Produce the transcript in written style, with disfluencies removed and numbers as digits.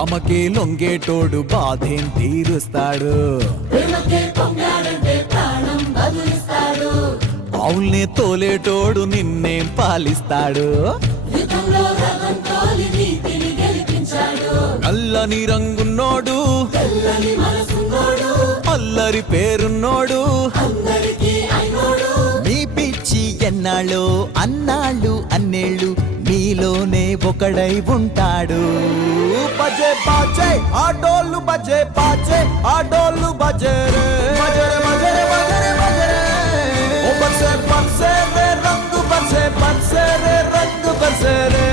ఆమెకే లొంగేటోడు బాధేం తీరుస్తాడు. ఆవుల్నే తోలేటోడు నిన్నేం పాలిస్తాడు. నల్లని రంగున్నోడు అల్లరి పేరున్నోడు మీ పిచ్చి ఎన్నాళ్ళు అన్నాళ్ళు అన్నేళ్ళు మీలోనే ఒకడై ఉంటాడు. బజే బాజే ఆడోళ్ళు బజే బాజే ఆడోళ్ళు బజే రే బజరే బజరే బజరే బజరే ఓ బజే బజే రే రంగు బజే బజే రే రంగు బజే రే